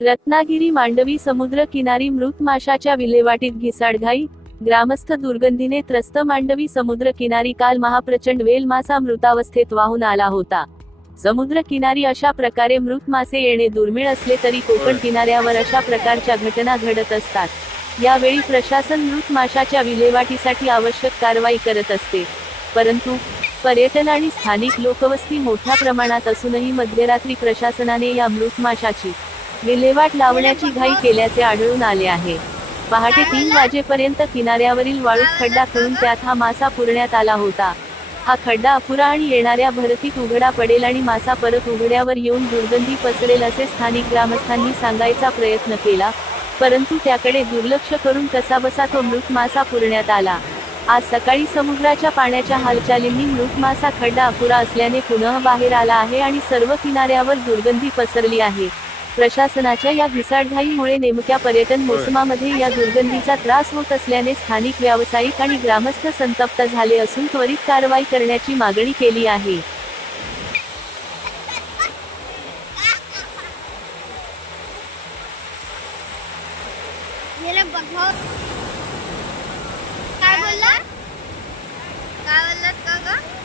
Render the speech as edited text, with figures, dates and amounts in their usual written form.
रत्नागिरी मांडवी समुद्र किनारी मृत माशाच्या विल्हेवाटीत घिसाडघाई, ग्रामस्थ दुर्गंधीने त्रस्त मांडवी समुद्र किनारी काल महाप्रचंड वेल मासा मृतावस्थेत वाहून आला होता। समुद्र किनारी अशा प्रकारे मृत मासे येणे दुर्मिळ असले तरी कोकण किनाऱ्यावर अशा प्रकारच्या घटना घडत असतात। यावेळी प्रशासन मृत माशाच्या विल्हेवाटीसाठी आवश्यक कारवाई करत असते, परंतु पर्यटन आणि स्थानिक लोकवस्ती मोठ्या प्रमाणात असूनही मध्यरात्री प्रशासनाने या मृत माशाची विल्हेवाट लावण्याची घाई केल्याचे आढळून आले आहे। पहाटे 3 वाजेपर्यंत किनाऱ्यावरील वाळूत खड्डा खणून त्यात हा मासा पुरण्यात आला होता। हा खड्डा अपुरा आणि येणाऱ्या भरतीत उघडा पडेल आणि मासा परत उघड्यावर येऊन दुर्गंधी पसरेल असे स्थानिक ग्रामस्थांनी सांगायचा प्रयत्न केला, परंतु त्याकडे दुर्लक्ष करून कसाबसा तो मृत मासा पुरण्यात आला। आज सकाळी समुद्राच्या पाण्याच्या हालचालींनी मृत मासा खड्डा अपुरा असल्याने पुन्हा बाहेर आला आहे आणि सर्व किनाऱ्यावर दुर्गंधी पसरली आहे। प्रशासनाच्या या घिसाडघाईमुळे नेमक्या पर्यटन मोसमामध्ये या दुर्गंधीचा त्रास होत असल्याने स्थानिक व्यावसायिक आणि ग्रामस्थ संतप्त झाले असून त्वरित कारवाई करण्याची मागणी केली आहे। काय बोललात का ग?